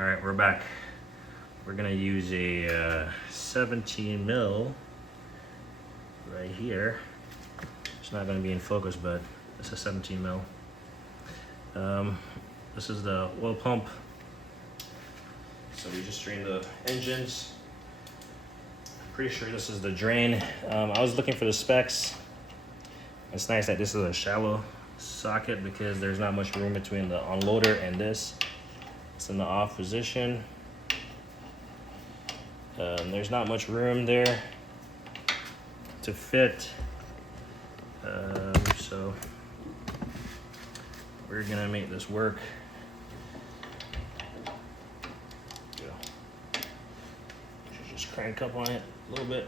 All right, we're back. We're gonna use a 17 mil right here. It's not gonna be in focus, but it's a 17 mil. This is the oil pump. So we just drained the engines. Pretty sure this is the drain. I was looking for the specs. It's nice that this is a shallow socket because there's not much room between the unloader and this. It's in the off position. There's not much room there to fit. So we're gonna make this work. Just crank up on it a little bit.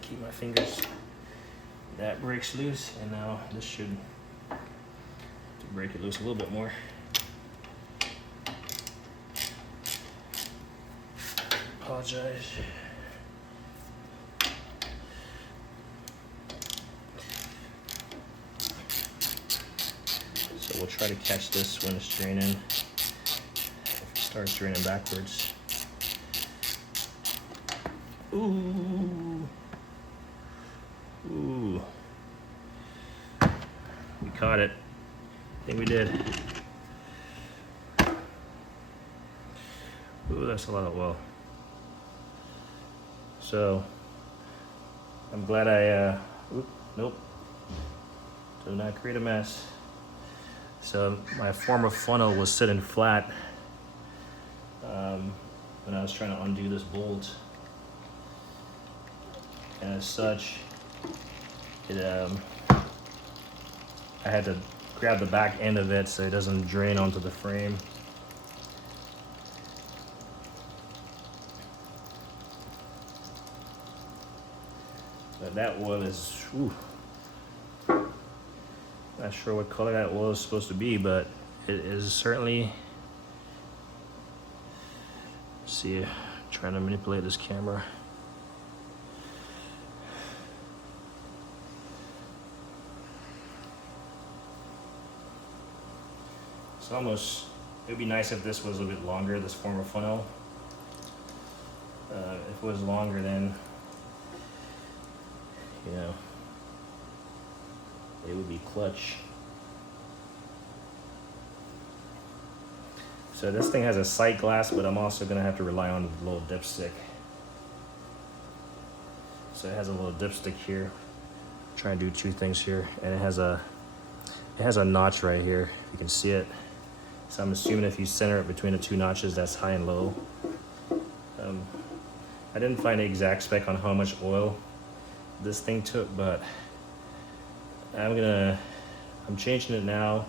Keep my fingers. That breaks loose, and now this should break it loose a little bit more. Apologize. So we'll try to catch this when it's draining. If it starts draining backwards. Ooh. Ooh. We caught it. I think we did. Ooh, that's a lot of oil. So I'm glad nope. Do not create a mess. So my former funnel was sitting flat when I was trying to undo this bolt. And as such, I had to grab the back end of it so it doesn't drain onto the frame. But that oil is, not sure what color that oil is supposed to be, but it is certainly, see, trying to manipulate this camera. It's almost, it would be nice if this was a bit longer, this former funnel. If it was longer, then, you know, it would be clutch. So this thing has a sight glass, but I'm also gonna have to rely on the little dipstick. So it has a little dipstick here. Try and do two things here, and it has a notch right here. You can see it. So I'm assuming if you center it between the two notches, that's high and low. I didn't find the exact spec on how much oil this thing took, but I'm changing it now.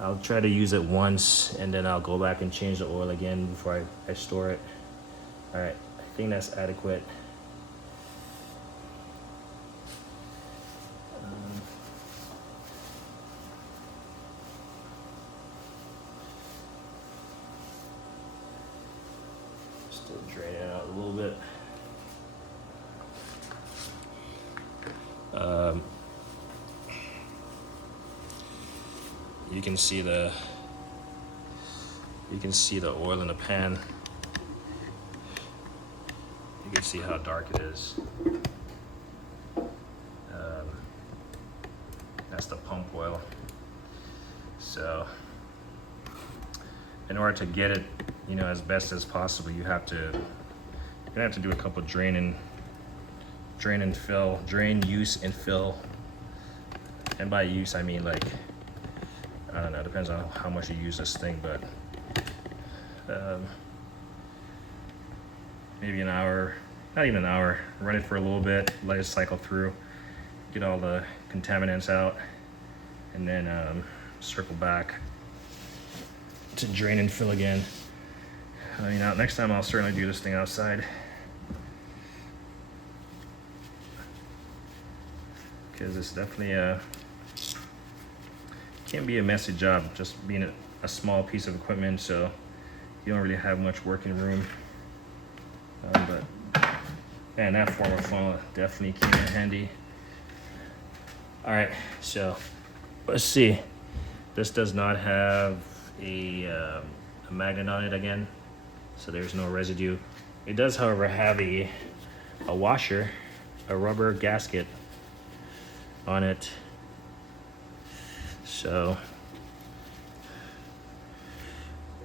I'll try to use it once, and then I'll go back and change the oil again before I store it. All right, I think that's adequate. Still draining it out a little bit. You can see the oil in the pan. You can see how dark it is. That's the pump oil. So in order to get it, you know, as best as possible, you're gonna have to do a couple drain, use and fill. And by use, I mean, like, I don't know, it depends on how much you use this thing, but maybe an hour, not even an hour, run it for a little bit, let it cycle through, get all the contaminants out, and then circle back to drain and fill again. I mean, next time I'll certainly do this thing outside, because it's definitely can be a messy job, just being a small piece of equipment, so you don't really have much working room. But man, that former funnel definitely came in handy. All right, so let's see. This does not have a magnet on it again. so there's no residue. It does, however, have a washer, a rubber gasket on it. So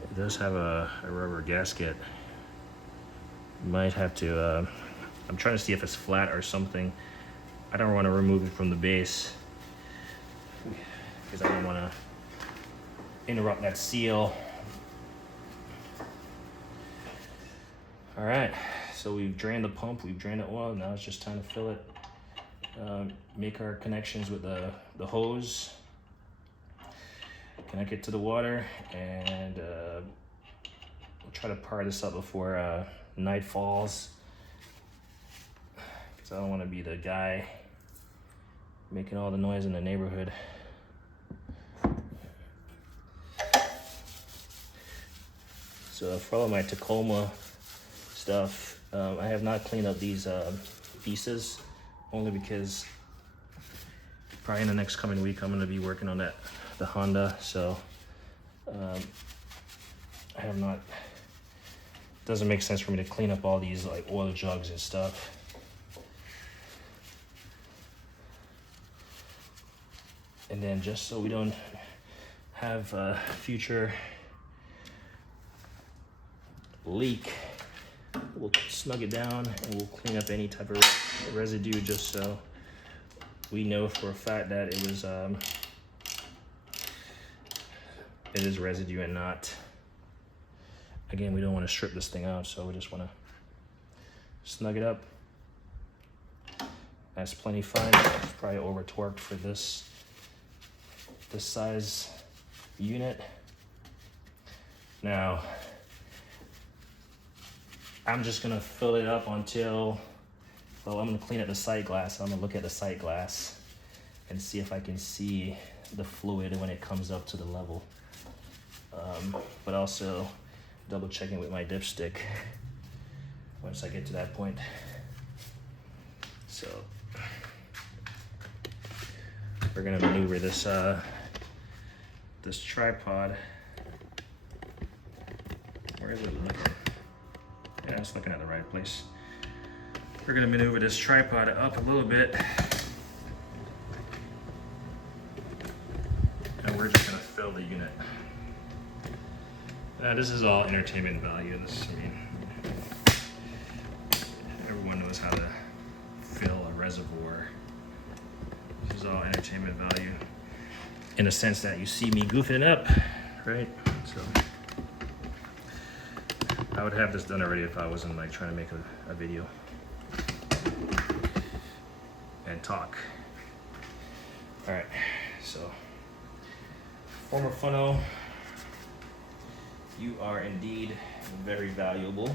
it does have a rubber gasket. Might have to, I'm trying to see if it's flat or something. I don't want to remove it from the base because I don't want to interrupt that seal. All right, so we've drained the pump, we've drained the oil. Now it's just time to fill it. Make our connections with the hose. Connect it to the water, and we'll try to power this up before night falls, because I don't want to be the guy making all the noise in the neighborhood. So for all of my Tacoma stuff, I have not cleaned up these pieces, only because probably in the next coming week I'm going to be working on the Honda. So I have not. Doesn't make sense for me to clean up all these like oil jugs and stuff. And then just so we don't have a future leak, we'll snug it down and we'll clean up any type of residue, just so we know for a fact that it is residue and not. Again, we don't want to strip this thing out, so we just want to snug it up. That's plenty fine. It's probably over torqued for this size unit. Now, I'm just gonna fill it up until, well, I'm gonna clean up the sight glass. I'm gonna look at the sight glass and see if I can see the fluid when it comes up to the level. But also double checking with my dipstick once I get to that point. So we're gonna maneuver this this tripod. Where is it looking? Yeah, it's looking at the right place. We're gonna maneuver this tripod up a little bit, and we're just gonna fill the unit. This is all entertainment value. Everyone knows how to fill a reservoir. This is all entertainment value, in a sense that you see me goofing it up, right? So I would have this done already if I wasn't like trying to make a video and talk. All right, so former funnel, you are indeed very valuable.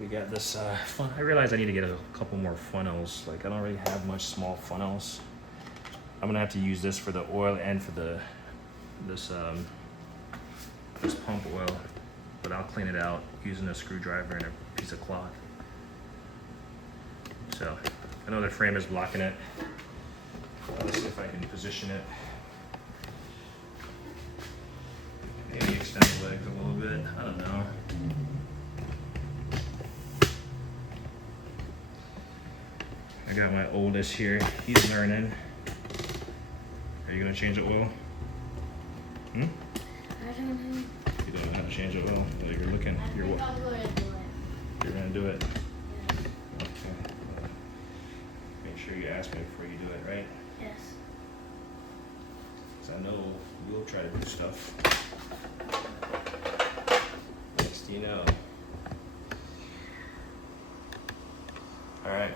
We got this fun. I realized I need to get a couple more funnels. Like, I don't really have much small funnels. I'm gonna have to use this for the oil and for this pump oil, but I'll clean it out using a screwdriver and a piece of cloth. So I know the frame is blocking it. Let's see if I can position it. Maybe extend the legs a little bit. I don't know. I got my oldest here. He's learning. Are you gonna change the oil? I don't know. You don't know how to change the oil? Well, you're looking. I'll go ahead and do it. You're gonna do it? Yeah. Okay. Make sure you ask me before you do it, right? Yes. Because I know you'll try to do stuff. Next thing you know. Alright.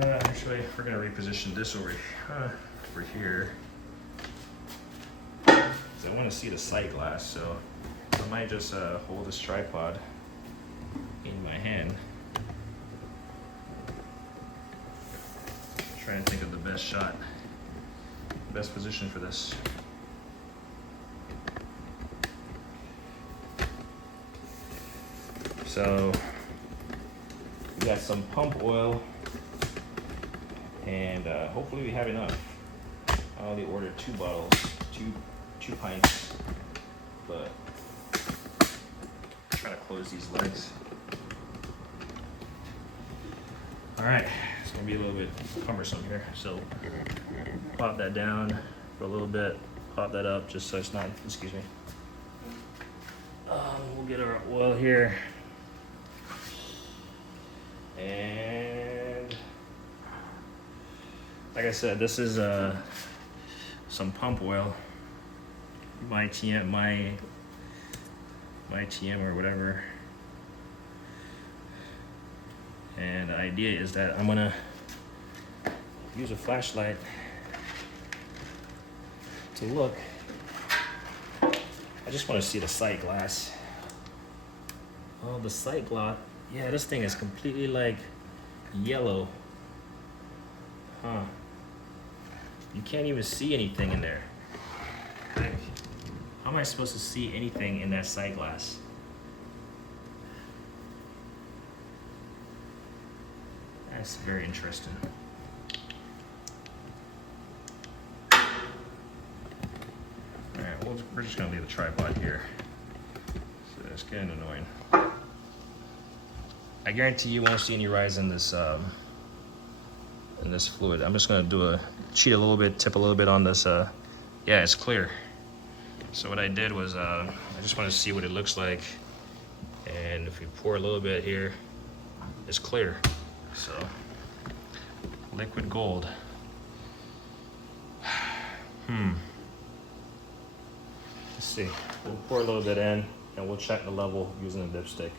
Actually, we're going to reposition this over here. Because I want to see the sight glass, so I might just hold this tripod in my hand. Trying to think of the best shot, best position for this. So we got some pump oil, and hopefully we have enough. I only ordered 2 bottles, two pints. but I'm trying to close these legs. All right, it's gonna be a little bit cumbersome here. So pop that down for a little bit, pop that up just so it's not, excuse me. We'll get our oil here. And like I said, this is some pump oil. My TM or whatever. And the idea is that I'm gonna use a flashlight to look. I just want to see the sight glass. Oh, the sight glass. Yeah, this thing is completely like yellow. Huh. You can't even see anything in there. Like, how am I supposed to see anything in that sight glass? That's very interesting. Alright, we're just gonna leave the tripod here. So it's getting annoying. I guarantee you won't see any rise in this fluid. I'm just gonna cheat a little bit, tip a little bit on this. Yeah, it's clear. So what I did was I just want to see what it looks like, and if we pour a little bit here, it's clear. So liquid gold. Let's see. We'll pour a little bit in, and we'll check the level using a dipstick.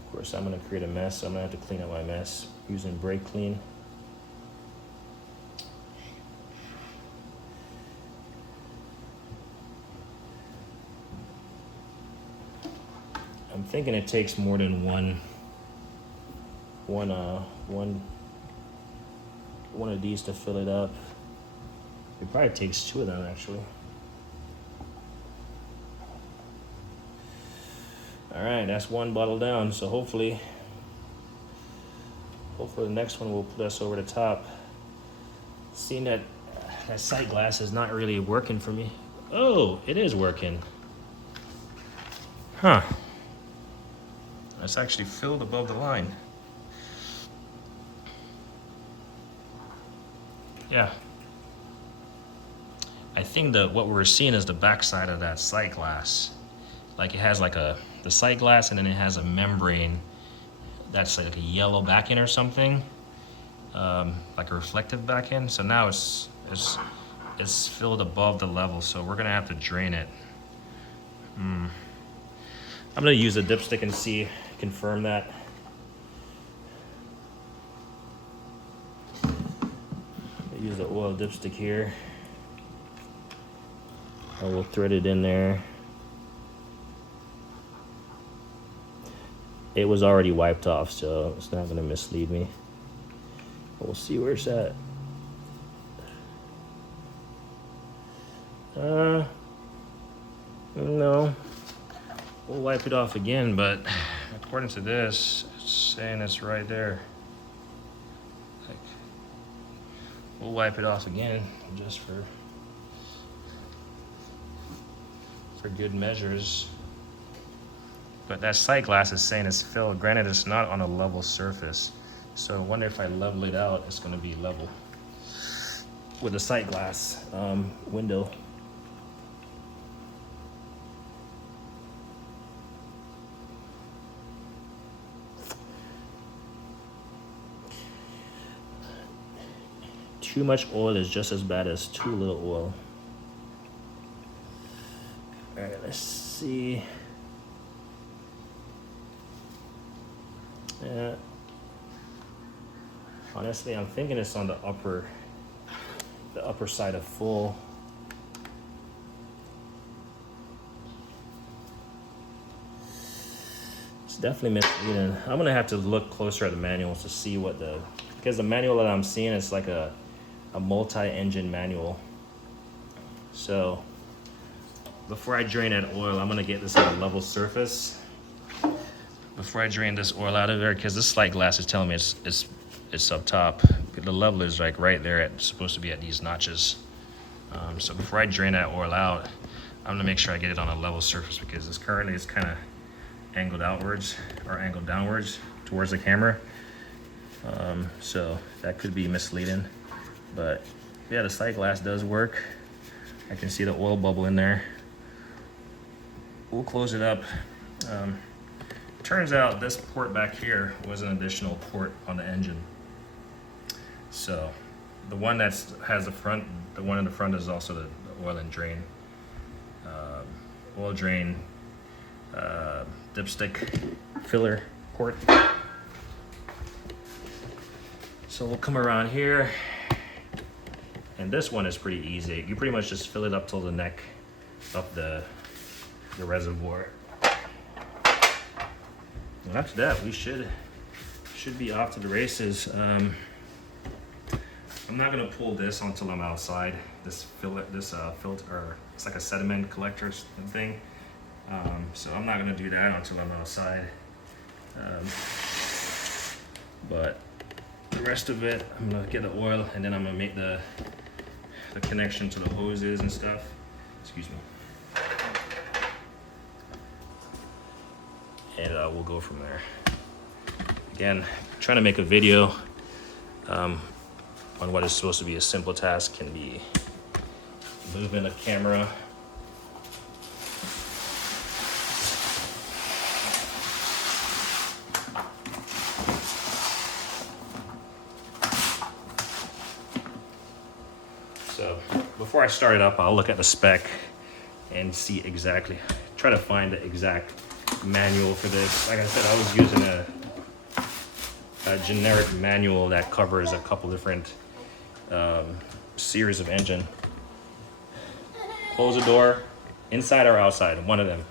Of course, I'm gonna create a mess, so I'm gonna have to clean up my mess using brake clean. I'm thinking it takes more than one of these to fill it up. It probably takes two of them actually. All right, that's one bottle down. So hopefully the next one will put us over the top. Seeing that sight glass is not really working for me. Oh, it is working. Huh. It's actually filled above the line. Yeah. I think that what we're seeing is the backside of that sight glass. Like it has like the sight glass, and then it has a membrane that's like a yellow back end or something, like a reflective back end. So now it's filled above the level, so we're gonna have to drain it. I'm gonna use a dipstick and confirm that. I use the oil dipstick here. I will thread it in there. It was already wiped off, so it's not gonna mislead me. We'll see where it's at. No. We'll wipe it off again, but according to this, it's saying it's right there. Like, we'll wipe it off again just for good measures. But that sight glass is saying it's filled. Granted, it's not on a level surface. So I wonder if I level it out, it's gonna be level with the sight glass window. Too much oil is just as bad as too little oil. All right, let's see. Yeah. Honestly, I'm thinking it's on the upper side of full. It's definitely misleading. I'm gonna have to look closer at the manuals to see because the manual that I'm seeing is like a multi-engine manual. So before I drain that oil, I'm gonna get this on a level surface. Before I drain this oil out of there, because this slide glass is telling me it's up top. The level is like right there. It's supposed to be at these notches. So before I drain that oil out, I'm gonna make sure I get it on a level surface because it's currently kind of angled outwards or angled downwards towards the camera. So that could be misleading, but yeah, the sight glass does work. I can see the oil bubble in there. We'll close it up. Turns out this port back here was an additional port on the engine. So the one that has the front, the one in the front is also the oil and drain. Oil drain dipstick filler port. So we'll come around here, and this one is pretty easy. You pretty much just fill it up till the neck of the reservoir. And after that, we should be off to the races. I'm not gonna pull this until I'm outside. This filter, or it's like a sediment collector thing. So I'm not gonna do that until I'm outside. But the rest of it, I'm gonna get the oil and then I'm gonna make the connection to the hoses and stuff. Excuse me. And we'll go from there. Again, trying to make a video on what is supposed to be a simple task can be moving a camera. So before I start it up, I'll look at the spec and see exactly, try to find the exact manual for this. Like I said, I was using a generic manual that covers a couple different series of engine. Close the door, inside or outside, one of them.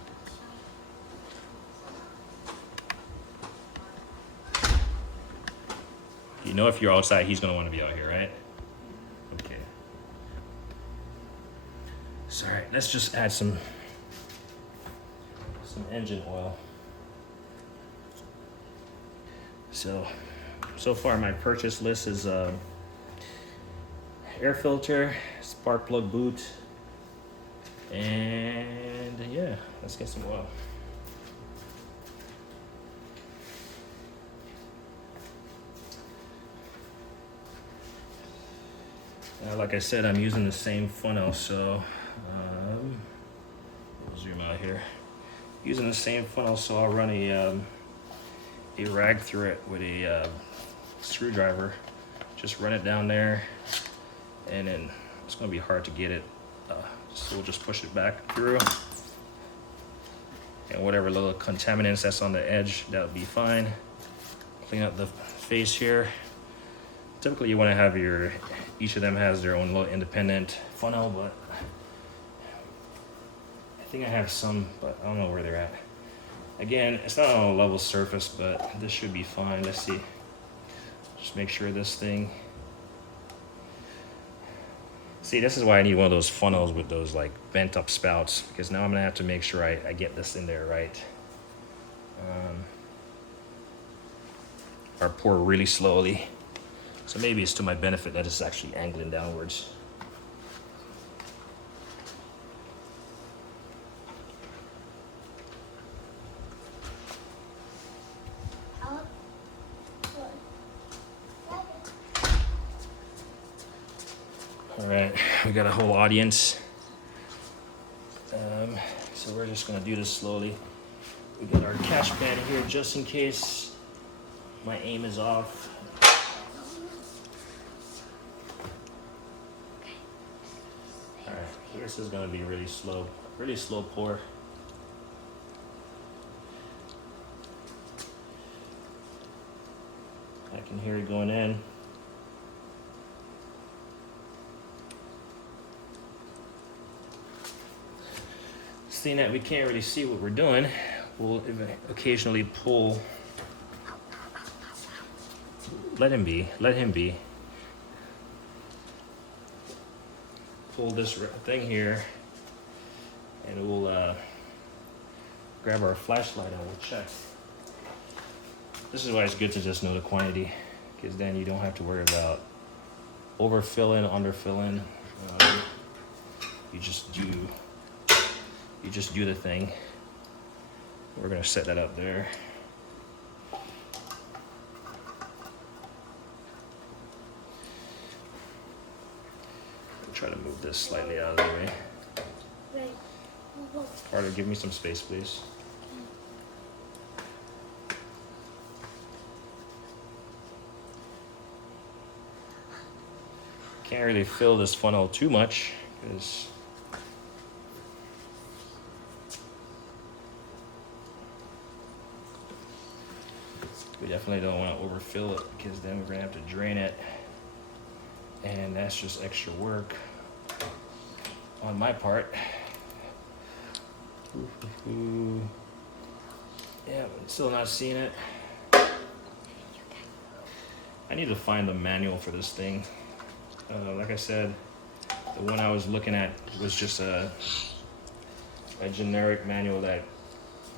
You know, if you're outside, he's gonna want to be out here, right? Okay. So, all right, let's just add some engine oil. So far my purchase list is air filter, spark plug boot, and yeah, let's get some oil. Like I said, I'm using the same funnel, so we'll zoom out here. Using the same funnel, so I'll run a rag through it with a screwdriver. Just run it down there, and then it's going to be hard to get it, so we'll just push it back through, and whatever little contaminants that's on the edge, that'll be fine. Clean up the face here. Typically you want to have each of them has their own little independent funnel, but I think I have some, but I don't know where they're at. Again, it's not on a level surface, but this should be fine. Let's see. Just make sure this thing. See, this is why I need one of those funnels with those like bent up spouts, because now I'm gonna have to make sure I get this in there right. Or pour really slowly. So maybe it's to my benefit that it's actually angling downwards. All right, we got a whole audience. So we're just gonna do this slowly. We got our catch band here just in case my aim is off. All right, this is gonna be really slow pour. I can hear it going in. Seeing that we can't really see what we're doing, we'll occasionally pull. Let him be. Pull this thing here, and we'll grab our flashlight and we'll check. This is why it's good to just know the quantity, because then you don't have to worry about overfilling, underfilling. You just do the thing. We're gonna set that up there. Try to move this slightly out of the way. Right. Carter, give me some space, please. Can't really fill this funnel too much because we definitely don't want to overfill it, because then we're gonna have to drain it, and that's just extra work on my part. Yeah, I'm still not seeing it. I need to find the manual for this thing. Like I said, the one I was looking at was just a generic manual that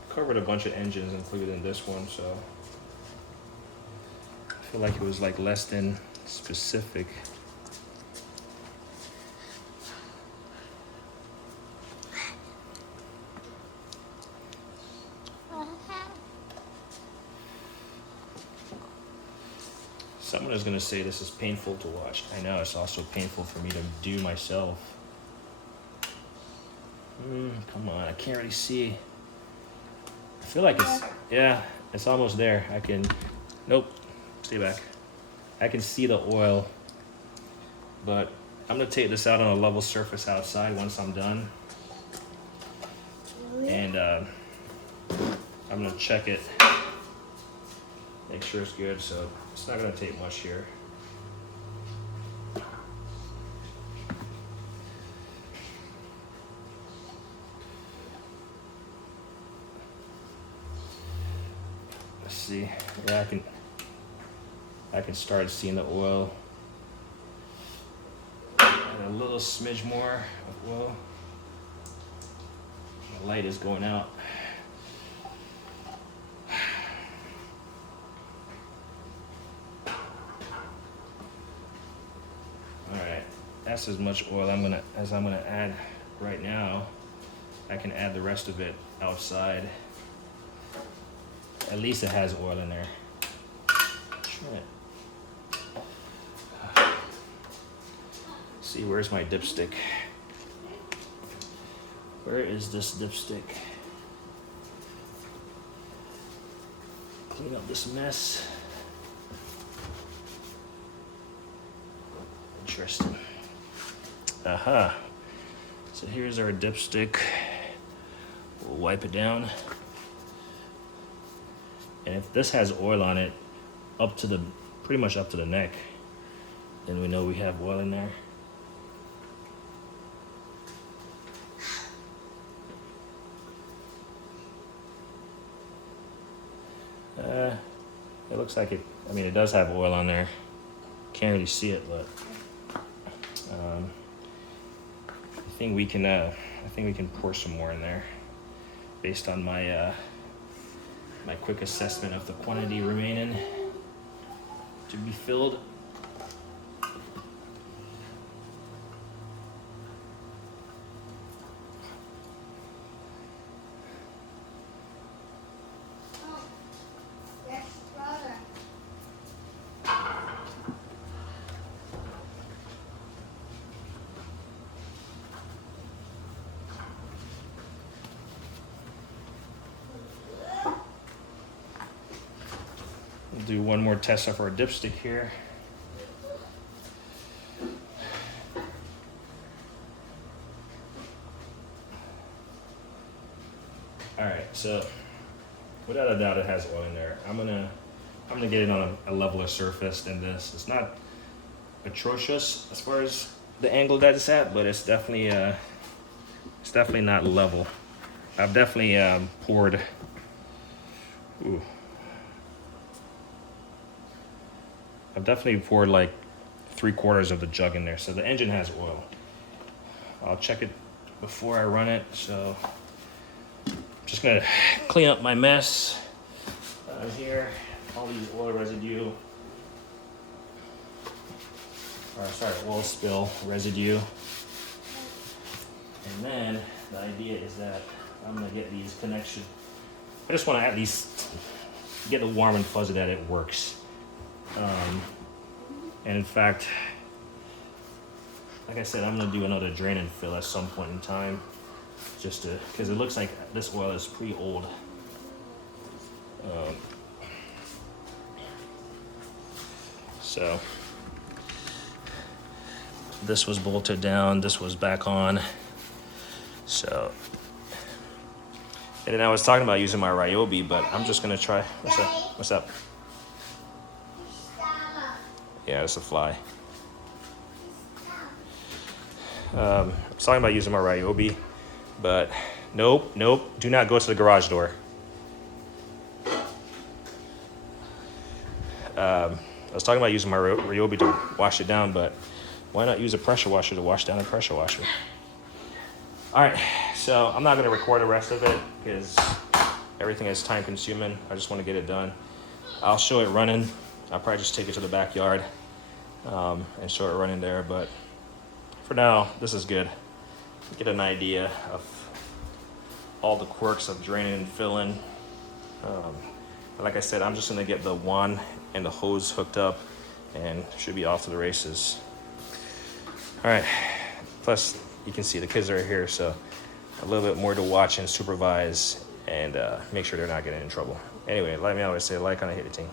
covered a bunch of engines, including this one, so I feel like it was like less than specific. Someone is gonna say this is painful to watch. I know, it's also painful for me to do myself. Come on, I can't really see. I feel like it's almost there. Nope, stay back. I can see the oil, but I'm gonna take this out on a level surface outside once I'm done. And I'm gonna check it, make sure it's good, so it's not gonna take much here. Let's see, yeah, I can start seeing the oil. And a little smidge more of oil. The light is going out. That's as much oil as I'm gonna add right now. I can add the rest of it outside. At least it has oil in there. Try it. See, where's my dipstick? Where is this dipstick? Clean up this mess. Interesting. Aha. So here's our dipstick. We'll wipe it down. And if this has oil on it, pretty much up to the neck, then we know we have oil in there. It looks like it. I mean, it does have oil on there. Can't really see it, but I think we can pour some more in there, based on my my quick assessment of the quantity remaining to be filled. We'll do one more test of our dipstick here. All right, so without a doubt it has oil in there. I'm gonna get it on a leveler surface than this. It's not atrocious as far as the angle that it's at, but it's definitely not level. I've definitely poured. Ooh. I've definitely poured like 3/4 of the jug in there, so the engine has oil. I'll check it before I run it. So I'm just gonna clean up my mess here, all these oil residue, or sorry, oil spill residue. And then the idea is that I'm gonna get these connections. I just wanna at least get the warm and fuzzy that it works. And in fact, like I said, I'm gonna do another drain and fill at some point in time, just to, because it looks like this oil is pretty old. So this was bolted down, this was back on. So, and then I was talking about using my Ryobi, but I'm just gonna try. What's up? What's up? Yeah, it's a fly. I was talking about using my Ryobi, but nope, do not go to the garage door. I was talking about using my Ryobi to wash it down, but why not use a pressure washer to wash down a pressure washer? All right, so I'm not gonna record the rest of it because everything is time consuming. I just wanna get it done. I'll show it running. I'll probably just take it to the backyard and show it running there, but for now, this is good. Get an idea of all the quirks of draining and filling. Like I said, I'm just gonna get the wand and the hose hooked up and should be off to the races. All right, plus you can see the kids are here, so a little bit more to watch and supervise and make sure they're not getting in trouble. Anyway, like me always say, like, comment, hit the thing.